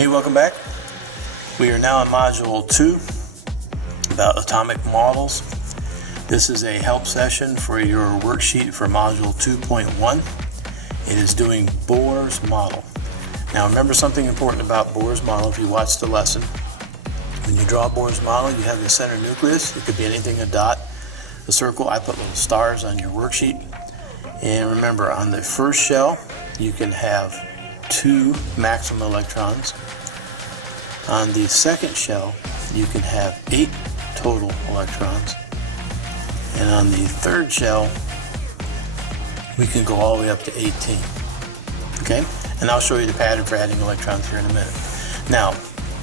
Hey, welcome back. We are now on Module 2 about atomic models. This is a help session for your worksheet for Module 2.1. It is doing Bohr's model. Now remember something important about Bohr's model if you watch the lesson. When you draw Bohr's model, you have the center nucleus. It could be anything, a dot, a circle. I put little stars on your worksheet. And remember, on the first shell, you can have 2 maximum electrons. On the second shell, you can have 8 total electrons. And on the third shell, we can go all the way up to 18. Okay? And I'll show you the pattern for adding electrons here in a minute. Now,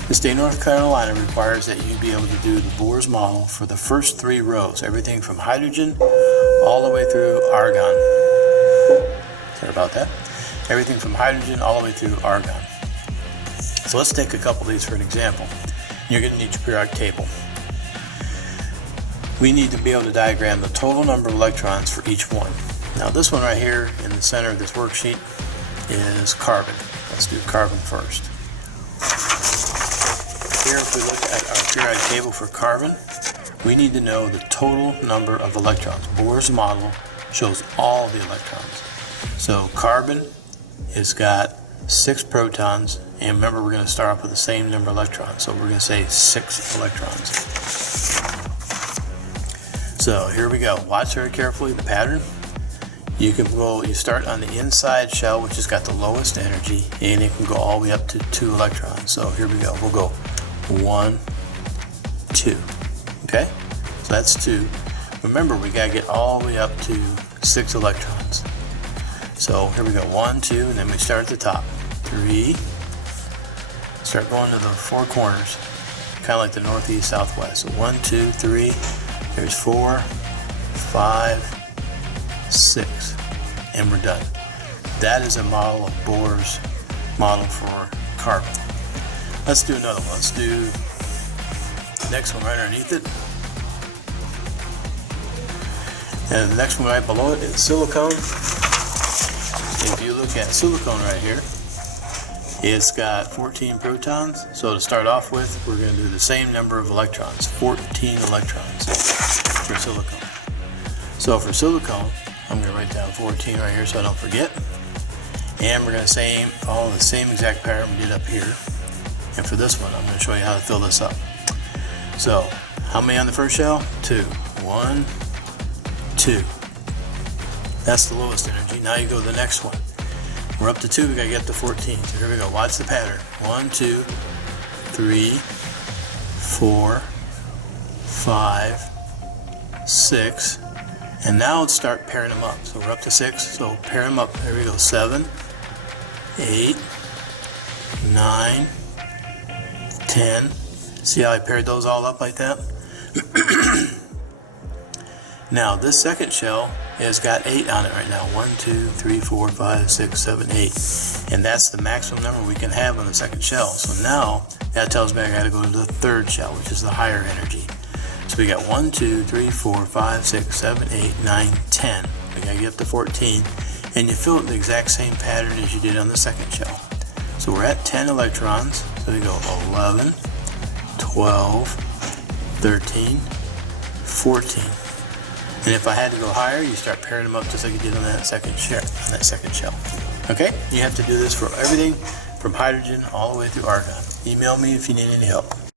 the state of North Carolina requires that you be able to do the Bohr's model for the first 3 rows, everything from hydrogen all the way through argon. Sorry about that. Everything from hydrogen all the way through argon. So let's take a couple of these for an example. You're going to need your periodic table. We need to be able to diagram the total number of electrons for each one. Now this one right here in the center of this worksheet is carbon. Let's do carbon first. Here, if we look at our periodic table for carbon, we need to know the total number of electrons. Bohr's model shows all the electrons. So carbon has got 6 protons, and remember we're going to start off with the same number of electrons, so we're going to say 6 electrons. So here we go. Watch very carefully the pattern. You start on the inside shell, which has got the lowest energy, and it can go all the way up to 2 electrons. So here we go. We'll go 1, 2. Okay? So that's 2. Remember, we got to get all the way up to 6 electrons. So here we go, 1, 2, and then we start at the top. 3, start going to the 4 corners, kind of like the northeast, southwest. So 1, 2, 3, there's 4, 5, 6, and we're done. That is a model of Bohr's model for carbon. Let's do another one. Let's do the next one right underneath it. And the next one right below it is silicone. If you look at silicone right here, it's got 14 protons. So to start off with, we're going to do the same number of electrons, 14 electrons for silicone. So for silicone, I'm going to write down 14 right here so I don't forget. And we're going to follow the same exact pattern we did up here. And for this one, I'm going to show you how to fill this up. So how many on the first shell? 2. 1, 2. That's the lowest energy. Now you go to the next one. We're up to 2, we gotta get to 14. So here we go. Watch the pattern. 1, 2, 3, 4, 5, 6. And now let's start pairing them up. So we're up to 6, so pair them up. There we go. 7, 8, 9, 10. See how I paired those all up like that? Now this second shell has got 8 on it right now. 1, 2, 3, 4, 5, 6, 7, 8. And that's the maximum number we can have on the second shell. So now that tells me I got to go to the third shell, which is the higher energy. So we got 1, 2, 3, 4, 5, 6, 7, 8, 9, 10. We got to get up to 14. And you fill it the exact same pattern as you did on the second shell. So we're at 10 electrons. So we go 11, 12, 13, 14. And if I had to go higher, you start pairing them up just like you did on that second shell. Okay? You have to do this for everything from hydrogen all the way through argon. Email me if you need any help.